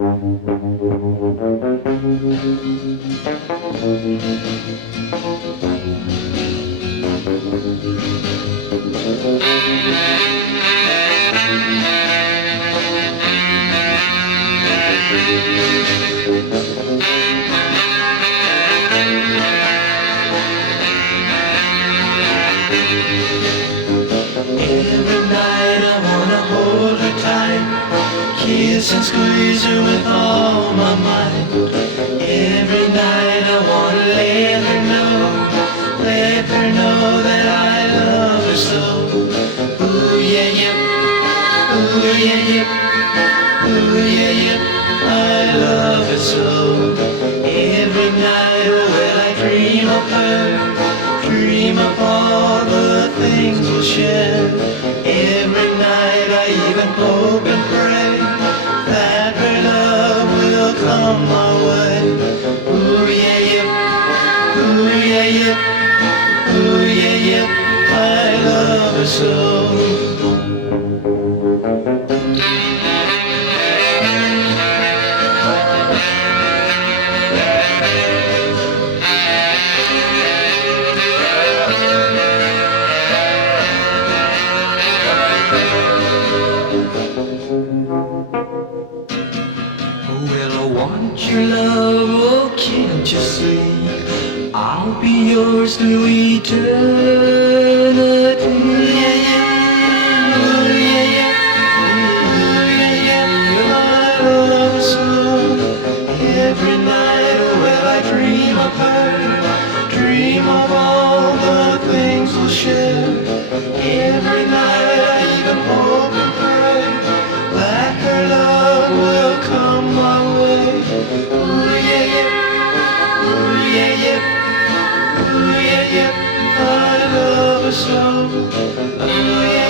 Every night I wanna hold her tight, kiss and squeeze her with all my might. Every night I wanna let her know that I love her so. Ooh yeah yeah, ooh yeah yeah, ooh yeah yeah, I love her so. Every night, oh well, I dream of her, dream of all the things we'll share. Every night I even hope and pray that her love will come my way. Ooh yeah yeah, ooh yeah yeah, ooh yeah yeah, I love her so. Well, I want your love, oh can't you see? I'll be yours through eternity. Yeah, yeah, ooh, yeah, yeah, ooh, yeah, yeah, I love her so. Every night, oh well, I dream of her, dream of all the things we'll share. Every night I even hope and pray that her love will come my way. Ooh yeah yeah, ooh yeah yeah, ooh yeah yeah, I love her so. Ooh yeah.